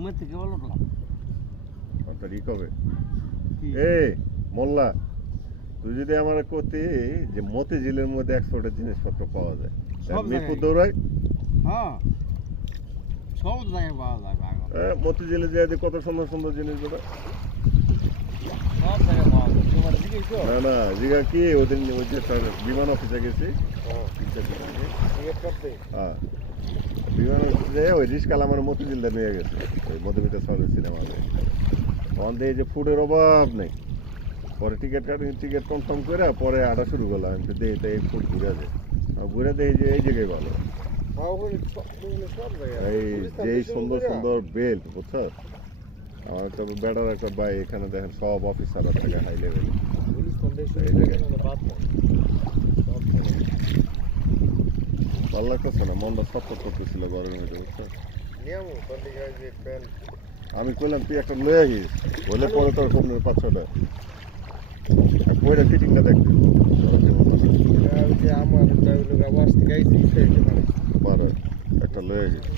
ঘুমের থেকে বলো না কথাটি কবে এ মোল্লা তুই যদি আমার কতি যে মতিঝিলের মধ্যে এক্সপোর্টের জিনিসপত্র পাওয়া যায় সব মিরপুর জায়গায়। দৌড়াই হ্যাঁ সব জায়গায় পাওয়া যায় মতিঝিলে যে কত সুন্দর সুন্দর জিনিস গুলো সব জায়গায় পাওয়া যায় তোমার দিকে তো না না জিগা কি ওদিন ওই যে বিমান অফিসে গেছি টিকিট করতে হ্যাঁ বিমান অফিসে ওই রিস্কাল আমার মতিঝিলটা নিয়ে গেছে ওই মধুমিতা সরের সিনেমা ওখান থেকে যে ফুডের অভাব নেই পরে টিকিট কনফার্ম করে পরে আটা শুরু করলাম আমি দেখি তাই ফুড ঘুরে যায় ঘুরে দেখি যে এই জায়গায় ভালো এই যে সুন্দর সুন্দর বেল্ট বুঝছো আমার একটা বেটার একটা ভাই এখানে দেখেন সব অফিসাররা থাকে হাই লেভেলে এই জায়গায় ভালো লাগতেছে না মনটা সফর করতেছিল গরমের মধ্যে বুঝছো আমি কইলাম তুই একটা লয়ে আসিস বলে পরে তোর কমলে 500 বইটা ফিটিংটা দেখবি আমার একটা লয়ে গেছে